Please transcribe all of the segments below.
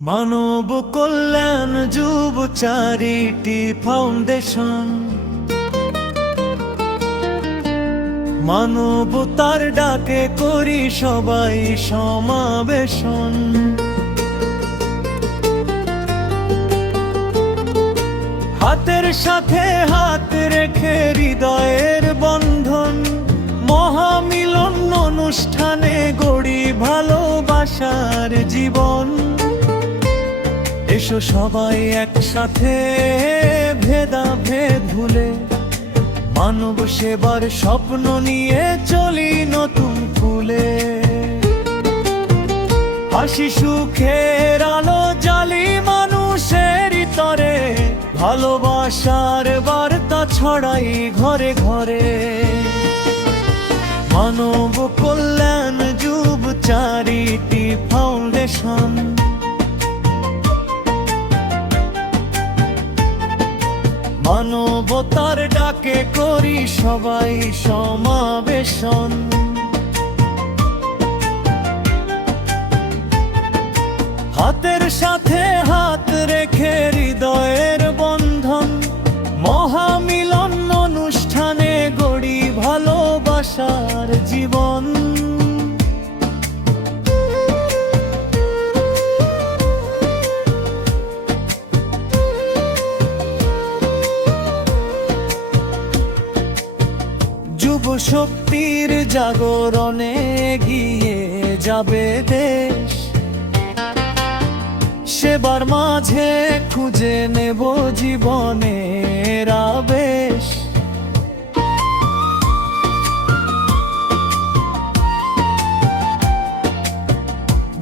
মানব কল্যাণ যুব charity foundation মানবতার ডাকে করি সবাই সমাবেশন। হাতের সাথে হাত রেখে হৃদয়ের বন্ধন, মহামিলন অনুষ্ঠানে গড়ি ভালোবাসার জীবন। এসো সবাই একসাথে ভেদাভেদ ভুলে মানব সেবার স্বপ্ন নিয়ে চলি নতুন ফুলে। হাসি সুখের আলো জ্বালি মানুষের তরে, ভালোবাসার বার্তা ছড়াই ঘরে ঘরে। মানব কল্যাণ যুব চ্যারিটি ফাউন্ডেশন মানবতার ডাকে করি সবাই সমাবেশন। হাতের সাথে হাত রেখে হৃদয়ের বন্ধন, মহামিলন অনুষ্ঠানে গড়ি ভালোবাসার জীবন। যুব শক্তির জাগরণে এগিয়ে যাবে দেশ, সেবার মাঝে খুঁজে নেব জীবনের আবেশ।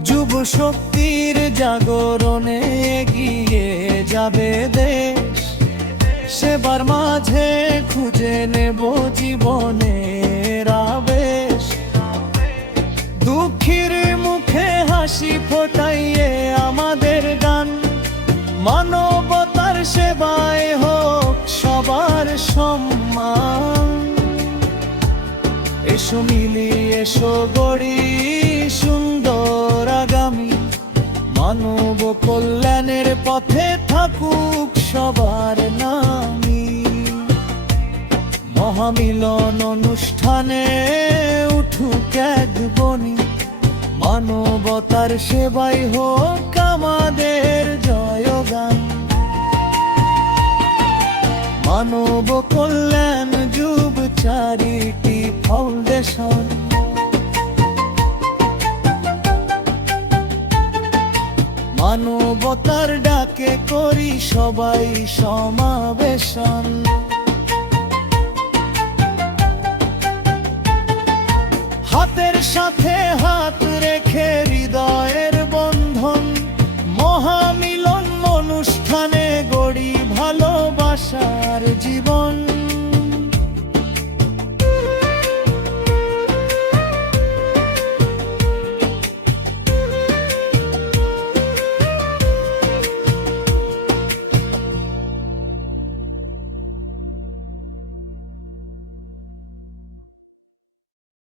যুব শক্তির জাগরণে এগিয়ে যাবে দেশ, সেবার মাঝে খুঁজে নেব জীবনের আবেশ। দুঃখীর মুখে হাসি ফোটাইয়ে আমাদের গান, মানবতার সেবায় হোক সবার সম্মান। এসো মিলি এসো গড়ি সুন্দর আগামী, মানব কল্যাণের পথে থাকুক সবার নামী। মহামিলন অনুষ্ঠানে উঠুক এক বনি, মানবতার সেবাই হোক আমাদের জয়গান। মানব কল্যাণ যুব চ্যারিটি ফাউন্ডেশন মানবতার ডাকে করি সবাই সমাবেশন। হাতের সাথে